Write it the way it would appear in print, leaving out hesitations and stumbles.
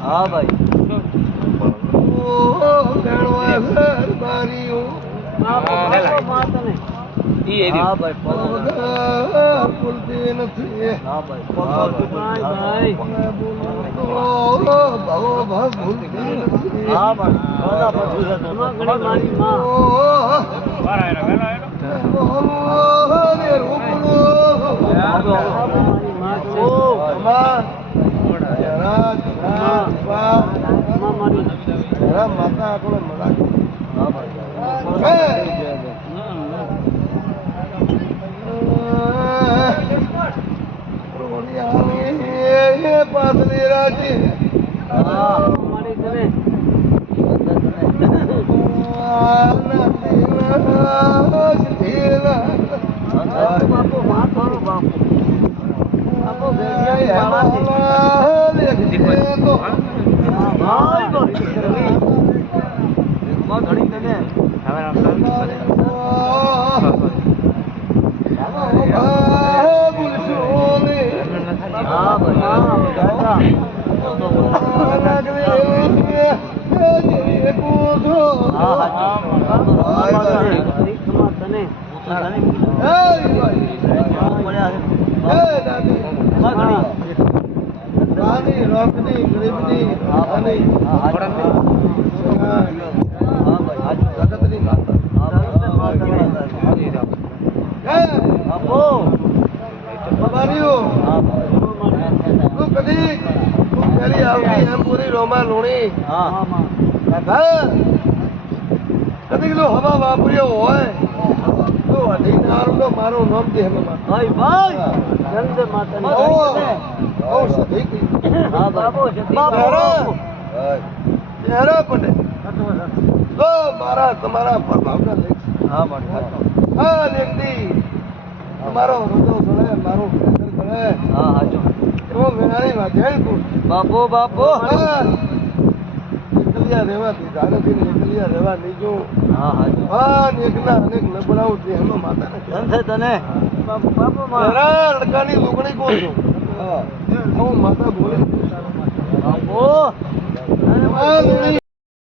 હા ભાઈ હા માતા પાતળી રાજી રોકની ગરીબની જગતની કદી પેલી આવતી એમ પૂરી રોમા લુણી કદી કીધું હવા વાપર્યો હોય તો અઢી નારું મારું નામ દે મારા તમારા પ્રભાવના લેખ તમારો રોજો ગળે મારું ગળે તો મેરાની વાજે બાપો બાપો એકલિયા રહેવાથી ધારેથી એકલિયા રહેવા નીજો એકના અનેક લબડાવું છે એમાં માતાને તને બાપુ બાપુ મારા લડકાની લુગણી કોણ છું હું માતા બોલે બાપો